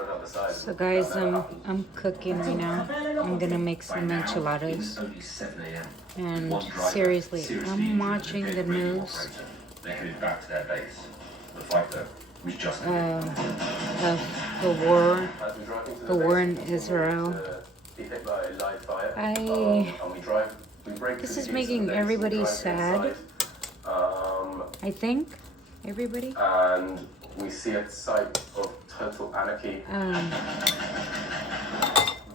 for another side. So guys, I'm cooking right now. I'm gonna make some enchiladas. Only 7 a.m. And seriously, I'm watching the news They headed back to their base. The fighter was just of the war in Israel. This is making everybody sad. I think everybody. And we see a sight of total anarchy.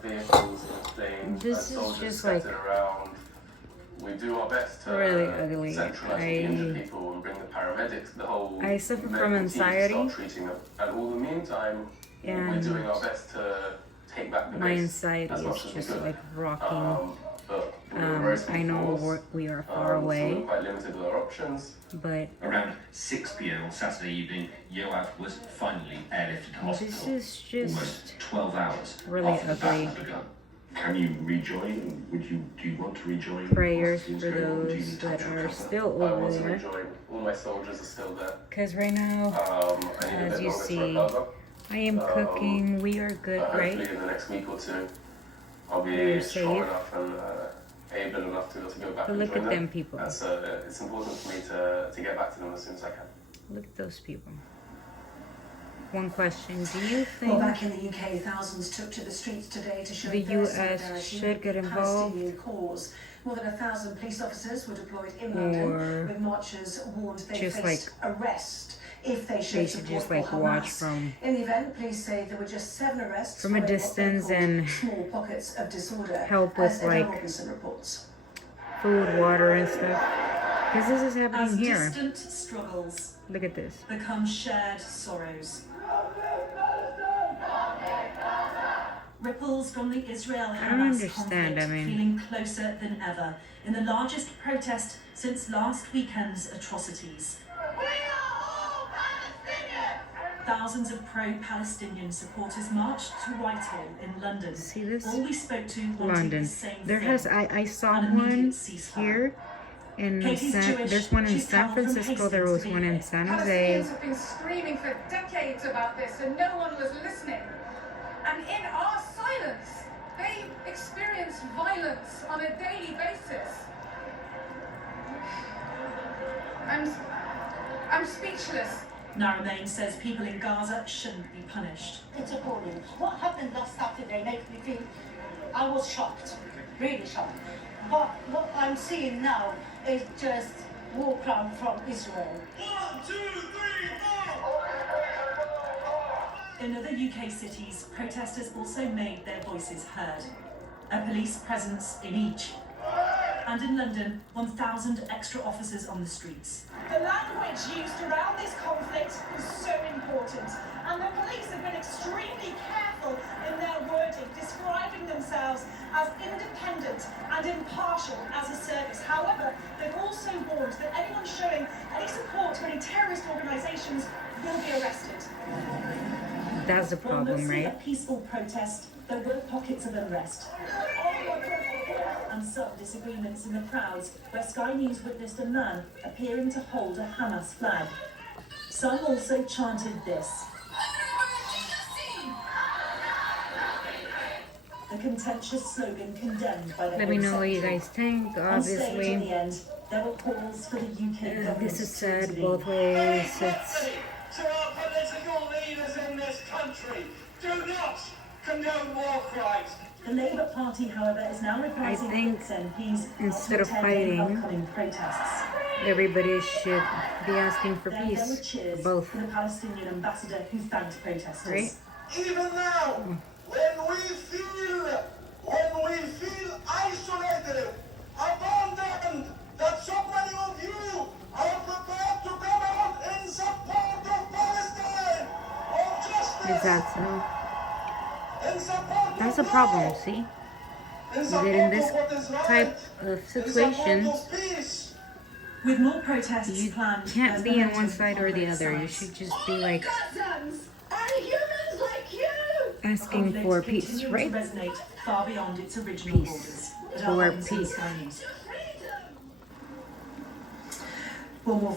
Vehicles in flames. This is just like around. We do our best to really ugly. centralize the injured people and bring the paramedics, the whole. I suffer from medical team to anxiety. start treating them. And all the meantime, we're And doing our best to take back the my base anxiety as much is as we just could. like rocking. But we were very I know we are far so away, we're quite limited with our options. but Around 6 p.m. on Saturday evening, Yoav was finally airlifted to hospital. this is just Almost 12 hours really after the battle ugly. had begun. Can you rejoin? Do you want to rejoin? Prayers Whilst things for go on? Do you those need to that touch your are cover? still I over was there. enjoying. All my soldiers are still there. Because right now, I need a as bit you longer to see, recover. I am cooking. We are good, Hopefully right? in the next week or two, I'll We be are strong safe. enough and able enough to be able to go back But and look join at them. them people. That's, it's important for me to get back to them as soon as I can. Look at those people. One question: do you Well, think back in the UK, thousands took to the streets today to show the their US solidarity should get with the involved? Palestinian cause. More than 1,000 police officers were deployed in London, Or with marchers warned they just faced arrest if they they showed should support just for like watch Hamas. from In the event, police say there were just 7 arrests From a following what they distance called and small pockets of disorder, help as with Evan like Robinson reports. food, water, and stuff? Because this is happening As here. distant struggles Look at this. become shared sorrows. Ripples from the I don't Israel-Hamas understand, conflict I mean- feeling closer than ever in the largest protest since last weekend's atrocities. Thousands of pro-Palestinian supporters marched to Whitehall in London. See this? All we spoke to wanted London. the same There thing. has I saw An immediate one ceasefire. here in Katie's Jewish. there's one in She's San travelled from Francisco. There Hastings was to one be in here. San Jose. Palestinians have been screaming for decades about this and no one was listening. And in our silence, they experience violence on a daily basis. I'm speechless. Nariman says people in Gaza shouldn't be punished. It's appalling. What happened last Saturday makes me feel I was shocked, really shocked. But what I'm seeing now is just war crime from Israel. 1, 2, 3, 4. In other UK cities, protesters also made their voices heard. A police presence in each. And in London, 1,000 extra officers on the streets. The language used around this conflict is so important, and the police have been extremely careful in their wording, describing themselves as independent and impartial as a service. However, they've also warned that anyone showing any support to any terrorist organisations will be arrested. That's the While problem, mostly right? a peaceful protest, there were pockets of unrest. And some disagreements in the crowds, where Sky News witnessed a man appearing to hold a Hamas flag. Some also chanted this. A contentious slogan condemned by the Let me Home know what you Secretary. guys think. On stage in Obviously, the end, there were calls for the UK government this is to sad intervene. both ways. It's To our political leaders in this country, do not condone war crimes. The Labour Party, however, is now advising think its MPs not instead to of attend any fighting, upcoming protests. everybody should be asking for Then there were peace. cheers Both, for the Palestinian ambassador who thanked protesters. right? Even now, when we feel isolated, abandoned, that so many of you are prepared to come out in support of Palestine, of justice, Is that so? in support That's a of problem, love, see? in You support get in this of what is right, type of in support situations, of peace. With more protests you planned, can't as be on momentum one side or the both other. You sides. should just be like Gazans are humans like you! asking Conflict for peace, continuing right? to resonate far beyond its original Peace. borders. At For our homes in peace. Sky News. Freedom! One more